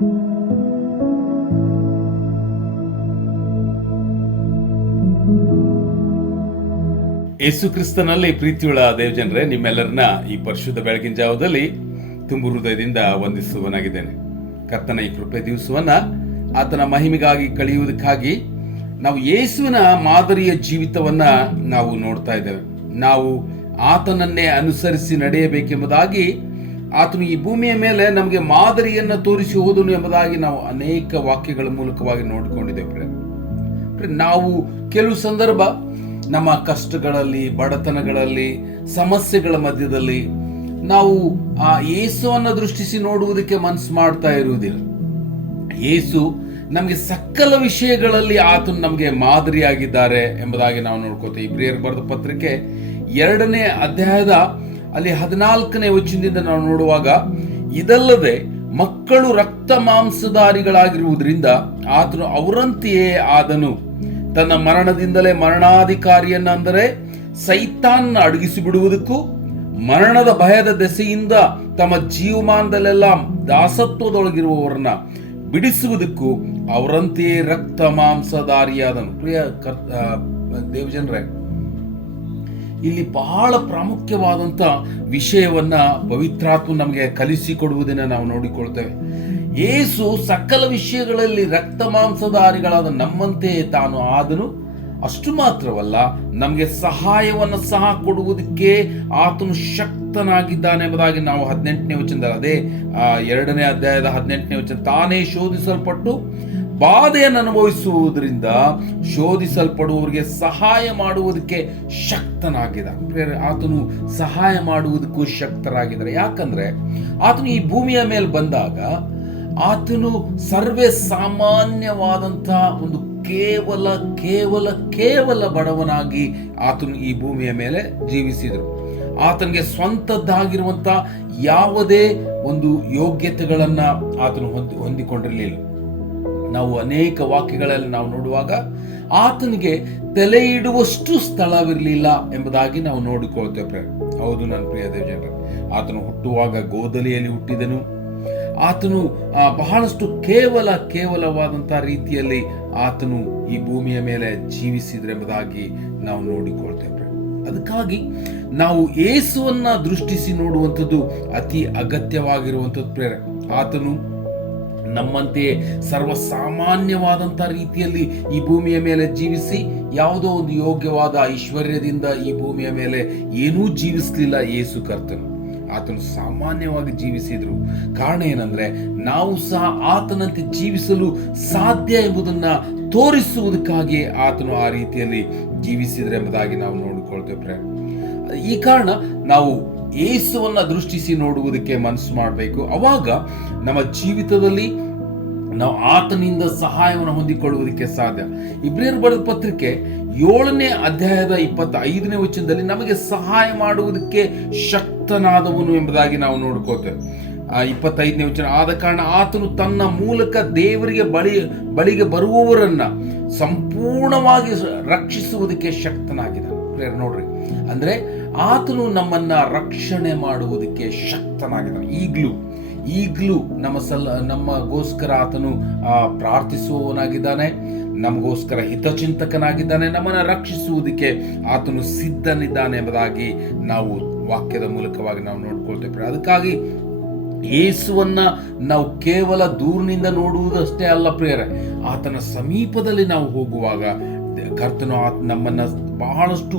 ಯೇಸು ಕ್ರಿಸ್ತನಲ್ಲಿ ಪ್ರೀತಿಯುಳ್ಳ ದೇವಜನರೇ, ನಿಮ್ಮೆಲ್ಲರನ್ನ ಈ ಪರಿಶುದ್ಧ ಬೆಳಗಿನ ಜಾವದಲ್ಲಿ ತುಂಬು ಹೃದಯದಿಂದ ವಂದಿಸುವನಾಗಿದ್ದೇನೆ. ಕರ್ತನ ಈ ಕೃಪೆ ದಿವಸವನ್ನ ಆತನ ಮಹಿಮೆಗಾಗಿ ಕಳೆಯುವುದಕ್ಕಾಗಿ ನಾವು ಯೇಸುವಿನ ಮಾದರಿಯ ಜೀವಿತವನ್ನ ನಾವು ನೋಡ್ತಾ ಇದ್ದೇವೆ. ನಾವು ಆತನನ್ನೇ ಅನುಸರಿಸಿ ನಡೆಯಬೇಕೆಂಬುದಾಗಿ ಆತನು ಈ ಭೂಮಿಯ ಮೇಲೆ ನಮಗೆ ಮಾದರಿಯನ್ನು ತೋರಿಸಿ ಹೋದನು ಎಂಬುದಾಗಿ ನಾವು ಅನೇಕ ವಾಕ್ಯಗಳ ಮೂಲಕವಾಗಿ ನೋಡಿಕೊಂಡಿದ್ದೇವೆ. ನಾವು ಕೆಲವು ಸಂದರ್ಭ ನಮ್ಮ ಕಷ್ಟಗಳಲ್ಲಿ, ಬಡತನಗಳಲ್ಲಿ, ಸಮಸ್ಯೆಗಳ ಮಧ್ಯದಲ್ಲಿ ನಾವು ಆ ಯೇಸುವನ್ನು ದೃಷ್ಟಿಸಿ ನೋಡುವುದಕ್ಕೆ ಮನಸ್ಸು ಮಾಡ್ತಾ ಇರುವುದಿಲ್ಲ. ಯೇಸು ನಮಗೆ ಸಕಲ ವಿಷಯಗಳಲ್ಲಿ ಆತನು ನಮಗೆ ಮಾದರಿಯಾಗಿದ್ದಾರೆ ಎಂಬುದಾಗಿ ನಾವು ನೋಡ್ಕೋತೇವೆ. ಇಬ್ರಿಯರು ಬರೆದ ಪತ್ರಿಕೆ 2ನೇ ಅಧ್ಯಾಯದ ಅಲ್ಲಿ 14ನೇ ವಚನದಿಂದ ನಾವು ನೋಡುವಾಗ, ಇದಲ್ಲದೆ ಮಕ್ಕಳು ರಕ್ತ ಮಾಂಸಧಾರಿಗಳಾಗಿರುವುದರಿಂದ ಆತನು ಅವರಂತೆಯೇ ಆದನು. ತನ್ನ ಮರಣದಿಂದಲೇ ಮರಣಾಧಿಕಾರಿಯನ್ನ, ಅಂದರೆ ಸೈತಾನ್ನ ಅಡಗಿಸಿ ಬಿಡುವುದಕ್ಕೂ ಮರಣದ ಭಯದ ದೆಸೆಯಿಂದ ತಮ್ಮ ಜೀವಮಾನದಲ್ಲೆಲ್ಲ ದಾಸತ್ವದೊಳಗಿರುವವರನ್ನ ಬಿಡಿಸುವುದಕ್ಕೂ ಅವರಂತೆಯೇ ರಕ್ತ ಮಾಂಸಧಾರಿಯಾದನು. ಪ್ರಿಯ ದೇವಜನರೇ, ಇಲ್ಲಿ ಬಹಳ ಪ್ರಾಮುಖ್ಯವಾದಂಥ ವಿಷಯವನ್ನ ಪವಿತ್ರಾತ್ಮ ನಮಗೆ ಕಲಿಸಿಕೊಡುವುದನ್ನು ನಾವು ನೋಡಿಕೊಳ್ತೇವೆ. ಯೇಸು ಸಕಲ ವಿಷಯಗಳಲ್ಲಿ ರಕ್ತ ಮಾಂಸಧಾರಿಗಳಾದ ನಮ್ಮಂತೆಯೇ ತಾನು ಆದನು. ಅಷ್ಟು ಮಾತ್ರವಲ್ಲ, ನಮಗೆ ಸಹಾಯವನ್ನು ಸಹ ಕೊಡುವುದಕ್ಕೆ ಆತನು ಶಕ್ತನಾಗಿದ್ದಾನೆ ಎಂಬುದಾಗಿ ನಾವು 18ನೇ ವಚನದಲ್ಲಿ, ಅದೇ 2ನೇ ಅಧ್ಯಾಯದ 18ನೇ ವಚನ, ತಾನೇ ಶೋಧಿಸಲ್ಪಟ್ಟು ಬಾಧೆಯನ್ನು ಅನುಭವಿಸುವುದರಿಂದ ಶೋಧಿಸಲ್ಪಡುವವರಿಗೆ ಸಹಾಯ ಮಾಡುವುದಕ್ಕೆ ಶಕ್ತನಾಗಿದ್ದಾನೆ. ಆತನು ಸಹಾಯ ಮಾಡುವುದಕ್ಕೂ ಶಕ್ತರಾಗಿದ್ದಾರೆ. ಯಾಕಂದ್ರೆ ಆತನು ಈ ಭೂಮಿಯ ಮೇಲೆ ಬಂದಾಗ ಆತನು ಸರ್ವೇ ಸಾಮಾನ್ಯವಾದಂತಹ ಒಂದು ಕೇವಲ ಕೇವಲ ಕೇವಲ ಬಡವನಾಗಿ ಆತನು ಈ ಭೂಮಿಯ ಮೇಲೆ ಜೀವಿಸಿದರು. ಆತನಿಗೆ ಸ್ವಂತದ್ದಾಗಿರುವಂತ ಯಾವುದೇ ಒಂದು ಯೋಗ್ಯತೆಗಳನ್ನ ಆತನು ಹೊಂದಿಕೊಂಡಿರಲಿಲ್ಲ. ನಾವು ಅನೇಕ ವಾಕ್ಯಗಳಲ್ಲಿ ನಾವು ನೋಡುವಾಗ ಆತನಿಗೆ ತಲೆ ಇಡುವಷ್ಟು ಸ್ಥಳವಿರಲಿಲ್ಲ ಎಂಬುದಾಗಿ ನಾವು ನೋಡಿಕೊಳ್ತೇವೆ. ಹೌದು ನನ್ನ ಪ್ರಿಯ ದೇವಜನರೇ, ಆತನು ಹುಟ್ಟುವಾಗ ಗೋದಲಿಯಲ್ಲಿ ಹುಟ್ಟಿದನು. ಆತನು ಬಹಳಷ್ಟು ಕೇವಲವಾದಂತಹ ರೀತಿಯಲ್ಲಿ ಆತನು ಈ ಭೂಮಿಯ ಮೇಲೆ ಜೀವಿಸಿದ್ರೆಂಬುದಾಗಿ ನಾವು ನೋಡಿಕೊಳ್ತೇವೆ. ಅದಕ್ಕಾಗಿ ನಾವು ಯೇಸುವನ್ನ ದೃಷ್ಟಿಸಿ ನೋಡುವಂಥದ್ದು ಅತಿ ಅಗತ್ಯವಾಗಿರುವಂಥದ್ದು ಪ್ರೇರೆ. ಆತನು ನಮ್ಮಂತೆಯೇ ಸರ್ವಸಾಮಾನ್ಯವಾದಂತಹ ರೀತಿಯಲ್ಲಿ ಈ ಭೂಮಿಯ ಮೇಲೆ ಜೀವಿಸಿ ಯಾವುದೋ ಒಂದು ಯೋಗ್ಯವಾದ ಐಶ್ವರ್ಯದಿಂದ ಈ ಭೂಮಿಯ ಮೇಲೆ ಏನೂ ಜೀವಿಸಲಿಲ್ಲ ಯೇಸು ಕರ್ತನು. ಆತನು ಸಾಮಾನ್ಯವಾಗಿ ಜೀವಿಸಿದ್ರು. ಕಾರಣ ಏನಂದ್ರೆ, ನಾವು ಸಹ ಆತನಂತೆ ಜೀವಿಸಲು ಸಾಧ್ಯ ಎಂಬುದನ್ನ ತೋರಿಸುವುದಕ್ಕಾಗಿ ಆತನು ಆ ರೀತಿಯಲ್ಲಿ ಜೀವಿಸಿದ್ರೆ ಎಂಬುದಾಗಿ ನಾವು ನೋಡಿಕೊಳ್ತೇವೆ. ಈ ಕಾರಣ ನಾವು ಯೇಸುವನ್ನ ದೃಷ್ಟಿಸಿ ನೋಡುವುದಕ್ಕೆ ಮನಸ್ಸು ಮಾಡಬೇಕು. ಅವಾಗ ನಮ್ಮ ಜೀವಿತದಲ್ಲಿ ನಾವು ಆತನಿಂದ ಸಹಾಯವನ್ನು ಹೊಂದಿಕೊಳ್ಳುವುದಕ್ಕೆ ಸಾಧ್ಯ. ಇಬ್ರಿಯರು ಬರೆದ ಪತ್ರಿಕೆ 7ನೇ ಅಧ್ಯಾಯದ 25ನೇ ವಚನದಲ್ಲಿ ನಮಗೆ ಸಹಾಯ ಮಾಡುವುದಕ್ಕೆ ಶಕ್ತನಾದವನು ಎಂಬುದಾಗಿ ನಾವು ನೋಡ್ಕೋತೇವೆ. 25ನೇ ವಚನ, ಆದ ಕಾರಣ ಆತನು ತನ್ನ ಮೂಲಕ ದೇವರಿಗೆ ಬಳಿಗೆ ಬರುವವರನ್ನ ಸಂಪೂರ್ಣವಾಗಿ ರಕ್ಷಿಸುವುದಕ್ಕೆ ಶಕ್ತನಾಗಿದ್ದಾನೆ. ನೋಡ್ರಿ, ಅಂದ್ರೆ ಆತನು ನಮ್ಮನ್ನ ರಕ್ಷಣೆ ಮಾಡುವುದಕ್ಕೆ ಶಕ್ತನಾಗಿದ್ದಾನೆ. ಈಗಲೂ ನಮಗೋಸ್ಕರ ಆತನು ಪ್ರಾರ್ಥಿಸುವವನಾಗಿದ್ದಾನೆ, ನಮಗೋಸ್ಕರ ಹಿತಚಿಂತಕನಾಗಿದ್ದಾನೆ, ನಮ್ಮನ್ನು ರಕ್ಷಿಸುವುದಕ್ಕೆ ಆತನು ಸಿದ್ಧನಿದ್ದಾನೆ ಎಂಬುದಾಗಿ ನಾವು ವಾಕ್ಯದ ಮೂಲಕವಾಗಿ ನಾವು ನೋಡ್ಕೊಳ್ತೇವೆ. ಅದಕ್ಕಾಗಿ ಯೇಸುವನ್ನ ನಾವು ಕೇವಲ ದೂರಿನಿಂದ ನೋಡುವುದಷ್ಟೇ ಅಲ್ಲ ಪ್ರಿಯರೇ, ಆತನ ಸಮೀಪದಲ್ಲಿ ನಾವು ಹೋಗುವಾಗ ಕರ್ತನು ನಮ್ಮನ್ನ ಬಹಳಷ್ಟು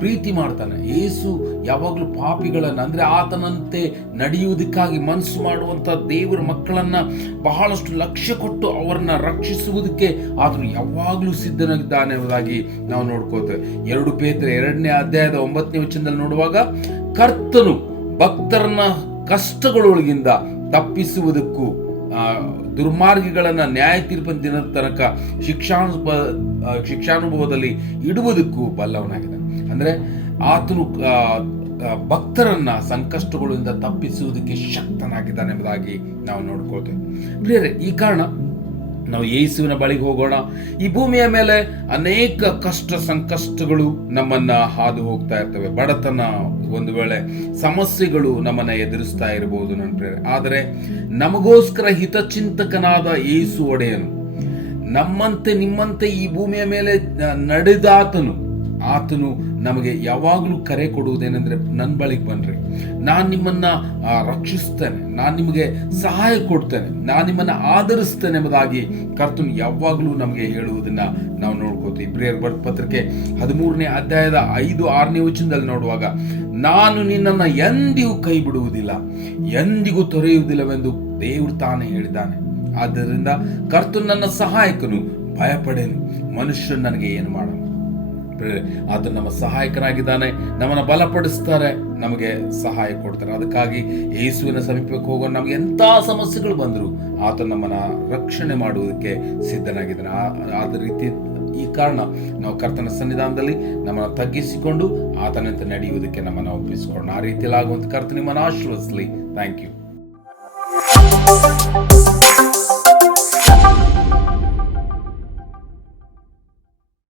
ಪ್ರೀತಿ ಮಾಡ್ತಾನೆ. ಯೇಸು ಯಾವಾಗಲೂ ಪಾಪಿಗಳನ್ನ, ಅಂದ್ರೆ ಆತನಂತೆ ನಡೆಯುವುದಕ್ಕಾಗಿ ಮನಸ್ಸು ಮಾಡುವಂತ ದೇವರ ಮಕ್ಕಳನ್ನ ಬಹಳಷ್ಟು ಲಕ್ಷ್ಯ ಕೊಟ್ಟು ಅವರನ್ನ ರಕ್ಷಿಸುವುದಕ್ಕೆ ಆತನು ಯಾವಾಗಲೂ ಸಿದ್ಧನಾಗಿದ್ದಾನೆ ಎಂಬುದಾಗಿ ನಾವು ನೋಡ್ಕೋತೇವೆ. 2 ಪೇತ್ರ 2ನೇ ಅಧ್ಯಾಯದ 9ನೇ ವಚನದಲ್ಲಿ ನೋಡುವಾಗ, ಕರ್ತನು ಭಕ್ತರನ್ನ ಕಷ್ಟಗಳೊಳಗಿಂದ ತಪ್ಪಿಸುವುದಕ್ಕೂ ದುರ್ಮಾರ್ಗಿಗಳನ್ನ ನ್ಯಾಯ ತೀರ್ಪಿನ ದಿನದ ತನಕ ಶಿಕ್ಷಾನುಭವದಲ್ಲಿ ಇಡುವುದಕ್ಕೂ ಬಲ್ಲವನಾಗಿದ್ದಾನೆ. ಅಂದ್ರೆ ಆತನು ಭಕ್ತರನ್ನ ಸಂಕಷ್ಟಗಳಿಂದ ತಪ್ಪಿಸುವುದಕ್ಕೆ ಶಕ್ತನಾಗಿದ್ದಾನೆ ಎಂಬುದಾಗಿ ನಾವು ನೋಡ್ಕೊಳ್ತೇವೆ. ಪ್ರಿಯರೇ, ಈ ಕಾರಣ ನಾವು ಯೇಸುವಿನ ಬಳಿಗೆ ಹೋಗೋಣ. ಈ ಭೂಮಿಯ ಮೇಲೆ ಅನೇಕ ಕಷ್ಟ ಸಂಕಷ್ಟಗಳು ನಮ್ಮನ್ನ ಹಾದು ಹೋಗ್ತಾ ಇರ್ತವೆ. ಬಡತನ, ಒಂದು ವೇಳೆ ಸಮಸ್ಯೆಗಳು ನಮ್ಮನ್ನ ಎದುರಿಸ್ತಾ ಇರಬಹುದು ನನ್ನ ಪ್ರಿಯರೇ, ಆದರೆ ನಮಗೋಸ್ಕರ ಹಿತಚಿಂತಕನಾದ ಯೇಸು ಒಡೆಯನು, ನಮ್ಮಂತೆ ನಿಮ್ಮಂತೆ ಈ ಭೂಮಿಯ ಮೇಲೆ ನಡೆದಾತನು, ಆತನು ನಮಗೆ ಯಾವಾಗಲೂ ಕರೆ ಕೊಡುವುದೇನೆಂದ್ರೆ, ನನ್ನ ಬಳಿಗೆ ಬನ್ರಿ, ನಾನು ನಿಮ್ಮನ್ನ ರಕ್ಷಿಸ್ತೇನೆ, ನಾನು ನಿಮಗೆ ಸಹಾಯ ಕೊಡ್ತೇನೆ, ನಾನು ನಿಮ್ಮನ್ನ ಆಧರಿಸ್ತೇನೆ ಎಂಬುದಾಗಿ ಕರ್ತನು ಯಾವಾಗಲೂ ನಮಗೆ ಹೇಳುವುದನ್ನ ನಾವು ನೋಡ್ಕೋತೀವಿ. ಇಬ್ರಿಯರ ಬರೆದ ಪತ್ರಿಕೆ 13ನೇ ಅಧ್ಯಾಯದ 5-6ನೇ ವಚನದಲ್ಲಿ ನೋಡುವಾಗ, ನಾನು ನಿನ್ನನ್ನು ಎಂದಿಗೂ ಕೈ ಬಿಡುವುದಿಲ್ಲ, ಎಂದಿಗೂ ತೊರೆಯುವುದಿಲ್ಲವೆಂದು ದೇವರು ತಾನೇ ಹೇಳಿದ್ದಾನೆ. ಆದ್ದರಿಂದ ಕರ್ತನು ನನ್ನ ಸಹಾಯಕನು, ಭಯಪಡೇನು, ಮನುಷ್ಯನು ನನಗೆ ಏನು ಮಾಡನು. ಆತ ನಮ್ಮ ಸಹಾಯಕನಾಗಿದ್ದಾನೆ, ನಮ್ಮನ್ನು ಬಲಪಡಿಸ್ತಾರೆ, ನಮಗೆ ಸಹಾಯ ಕೊಡ್ತಾರೆ. ಅದಕ್ಕಾಗಿ ಯೇಸುವಿನ ಸಮೀಪಕ್ಕೆ ಹೋಗೋ ನಮ್ಗೆ ಎಂಥ ಸಮಸ್ಯೆಗಳು ಬಂದರೂ ಆತ ನಮ್ಮನ್ನ ರಕ್ಷಣೆ ಮಾಡುವುದಕ್ಕೆ ಸಿದ್ಧನಾಗಿದ್ದಾನೆ. ಆದ ರೀತಿ ಈ ಕಾರಣ ನಾವು ಕರ್ತನ ಸನ್ನಿಧಾನದಲ್ಲಿ ನಮ್ಮನ್ನು ತಗ್ಗಿಸಿಕೊಂಡು ಆತನಂತೆ ನಡೆಯುವುದಕ್ಕೆ ನಮ್ಮನ್ನು ಒಪ್ಪಿಸಿಕೊಂಡು ಆ ರೀತಿಯಲ್ಲಿ ಆಗುವಂತ ಕರ್ತನ ನಿಮ್ಮನ್ನು ಆಶೀರ್ವದಿಸಲಿ. Thank you.